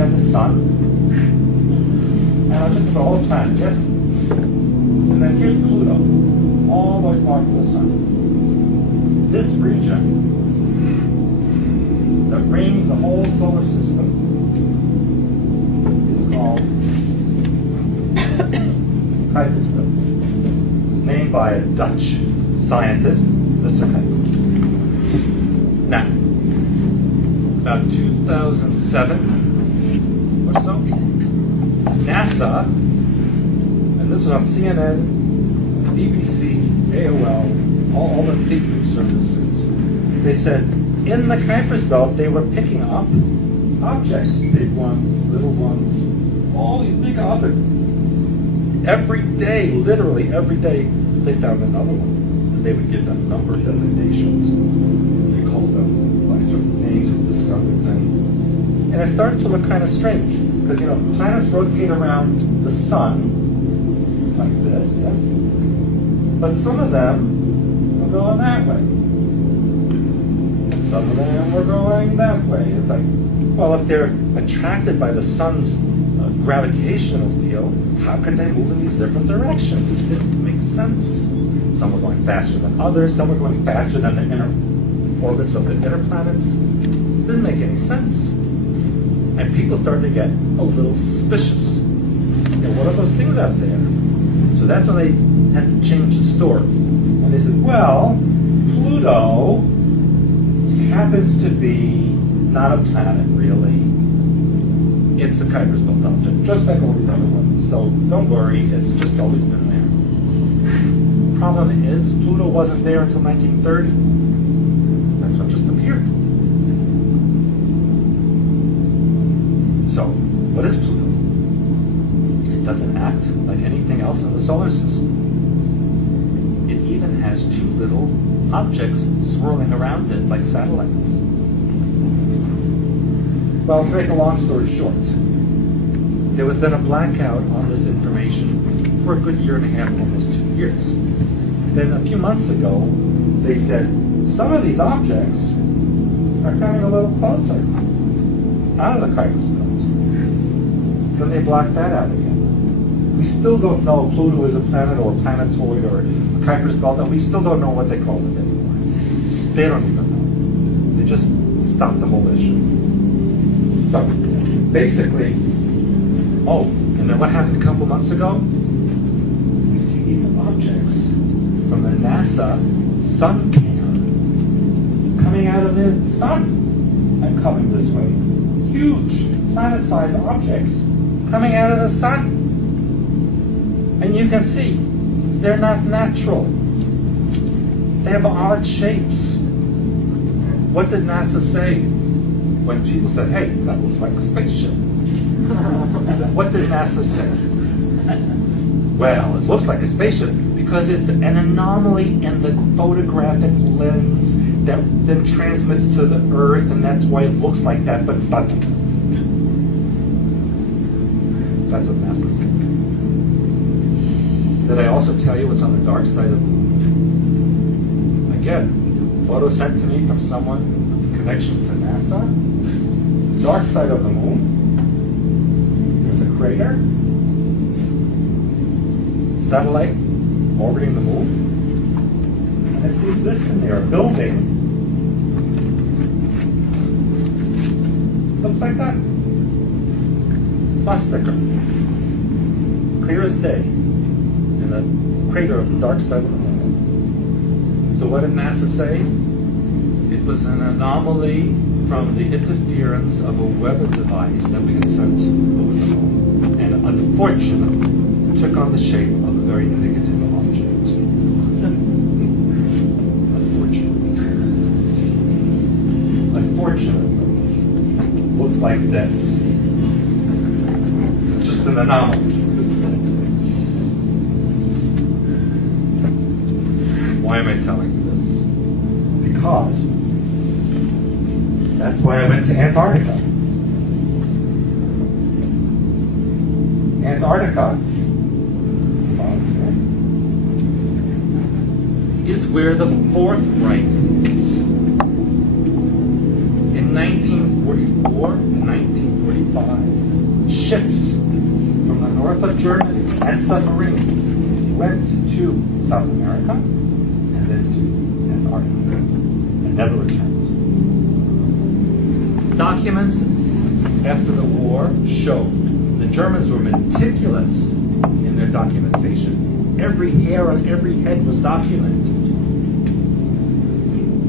have the sun, and I'll just put all the planets, yes? And then here's Pluto, all the way far from the sun. This region that rings the whole solar system is called Kuiperbelt. It's named by a Dutch scientist, Mr. Kuiper. Now, about 2007 or so, NASA, and this was on CNN, BBC, AOL, all the big news services, they said in the Kuiperbelt they were picking up objects, big ones, little ones, all these big objects. Every day, literally every day, they found another one. And they would give them number designations. They called them by certain names of discovered them. And it started to look kind of strange. Because, planets rotate around the sun, like this, yes? But some of them were going that way. And some of them were going that way. It's like, well, if they're attracted by the sun's gravitational field, how could they move in these different directions? It didn't make sense. Some were going faster than others. Some were going faster than the inner orbits of the inner planets. It didn't make any sense. And people started to get a little suspicious. What are those things out there? So that's when they had to change the story. And they said, well, Pluto happens to be not a planet, really. It's a Kuiperbelt object, just like all these other ones. So don't worry, it's just always been there. Problem is, Pluto wasn't there until 1930. That's what just appeared. So, what is Pluto? It doesn't act like anything else in the solar system. It even has two little objects swirling around it like satellites. Well, to make a long story short, there was then a blackout on this information for a good year and a half, almost 2 years. Then a few months ago, they said, some of these objects are coming a little closer out of the Kuiperbelt. Then they blocked that out again. We still don't know if Pluto is a planet or a planetoid or a Kuiperbelt, and we still don't know what they call it anymore. They don't even know. They just stopped the whole issue. So, basically, and then what happened a couple months ago? We see these objects from the NASA sun cam coming out of the sun and coming this way. Huge planet-sized objects coming out of the sun. And you can see, they're not natural. They have odd shapes. What did NASA say? When people said, hey, that looks like a spaceship. What did NASA say? Well, it looks like a spaceship because it's an anomaly in the photographic lens that then transmits to the Earth, and that's why it looks like that, but it's not. That's what NASA said. Did I also tell you what's on the dark side of the moon? Again, photo sent to me from someone with connections to NASA. Dark side of the moon. There's a crater. Satellite orbiting the moon. And it sees this in there, a building. Looks like that. Plastica. Clear as day. In the crater of the dark side of the moon. So what did NASA say? It was an anomaly from the interference of a weather device that we had sent over the moon, and unfortunately took on the shape of a very negative object. Unfortunately, looks like this. It's just an anomaly. Why am I telling you this? Because that's why I went to Antarctica. Antarctica is where the fourth Reich is. In 1944 and 1945, 5 ships from the north of Germany and submarines went to South America and then to Antarctica and never returned. Documents after the war showed the Germans were meticulous in their documentation. Every hair on every head was documented.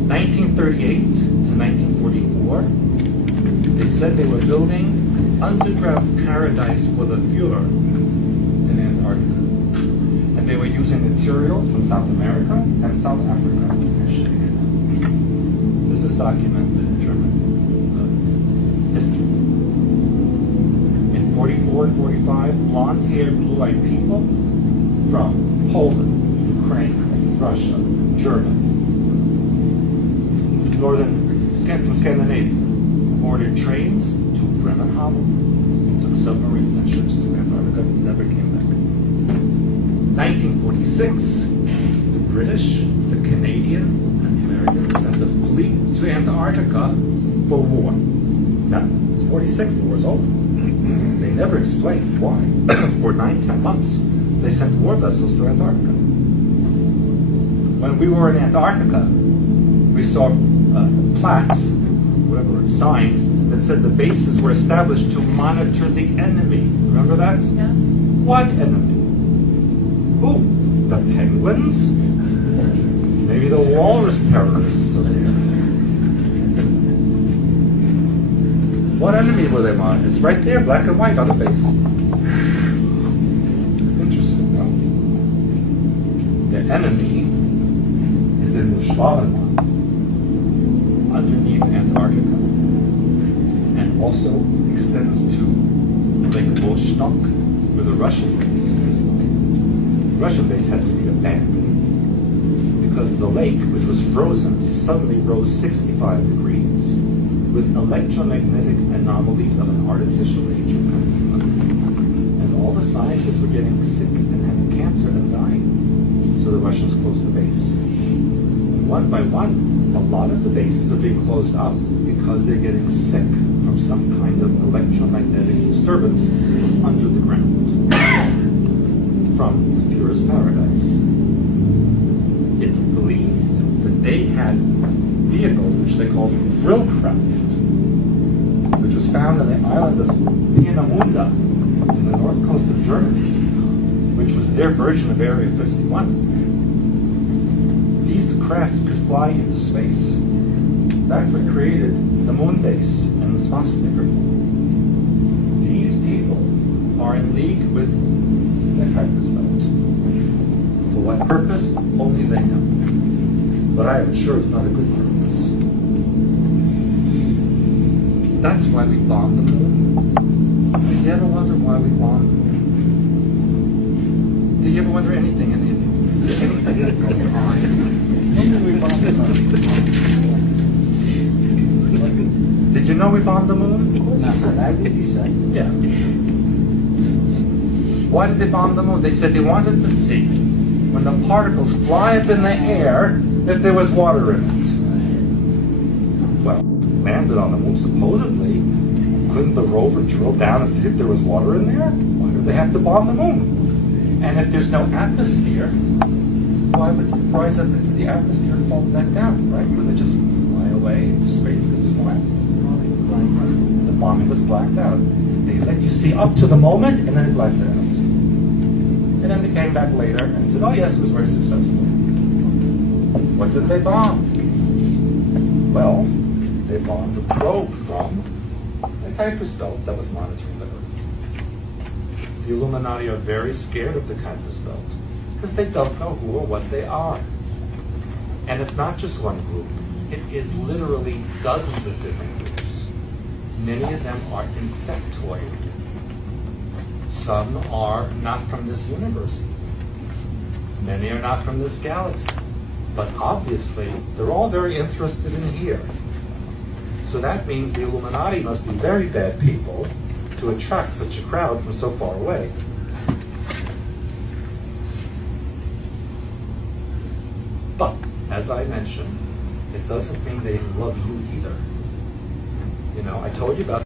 1938 to 1944, they said they were building underground paradise for the Fuhrer in Antarctica. And they were using materials from South America and South Africa. This is documented in German history. In 44 and 45, blonde-haired, blue-eyed people from Poland, Ukraine, Russia, Germany, from Scandinavia, boarded trains to Bremerhaven, took submarines and ships to Antarctica, never came back. 1946, the British, the Canadian, and the Americans sent a fleet to Antarctica for war. Now, it's 46, the war's over. They never explained why. For 9-10 months, they sent war vessels to Antarctica. When we were in Antarctica, we saw plaques, whatever, signs, that said the bases were established to monitor the enemy. Remember that? Yeah. What enemy? Who? The penguins? Maybe the walrus terrorists are there. What enemy were they monitoring? It's right there, black and white on the base. Interesting, no? The enemy is in the Schwabenland, underneath Antarctica, and also extends to Lake Vostok, where the Russian base is located. The Russian base had to be abandoned because the lake, which was frozen, suddenly rose 65 degrees with electromagnetic anomalies of an artificial nature. And all the scientists were getting sick and having cancer and dying. So the Russians closed the base. And one by one, a lot of the bases are being closed up because they're getting sick from some kind of electromagnetic disturbance under the ground from the Fuhrer's paradise. It's believed that they had a vehicle which they called Frillcraft, which was found on the island of Peenemünde in the north coast of Germany, which was their version of Area 51. These crafts could fly into space. That's what created the moon base and the swastika. These people are in league with the Kuiperbelt. For what purpose? Only they know. But I am sure it's not a good purpose. That's why we bombed the moon. Did you ever wonder why we bombed the moon? Did you ever wonder anything? Is there anything going on? Did you know we bombed the moon? Yeah. Why did they bomb the moon? They said they wanted to see, when the particles fly up in the air, if there was water in it. Well, landed on the moon supposedly. Couldn't the rover drill down and see if there was water in there? Why did they have to bomb the moon? And if there's no atmosphere, why would it rise up into the atmosphere and fall back down, right? Wouldn't it just fly away into space because there's no atmosphere? The bombing was blacked out. They let you see up to the moment, and then it blacked it out. And then they came back later and said, oh yes, it was very successful. What did they bomb? Well, they bombed the probe from the Kuiperbelt that was monitoring the Earth. The Illuminati are very scared of the Kuiperbelt because they don't know who or what they are. And it's not just one group. It is literally dozens of different groups. Many of them are insectoid. Some are not from this universe. Many are not from this galaxy. But obviously, they're all very interested in here. So that means the Illuminati must be very bad people to attract such a crowd from so far away. But, as I mentioned, it doesn't mean they love you either. You know, I told you about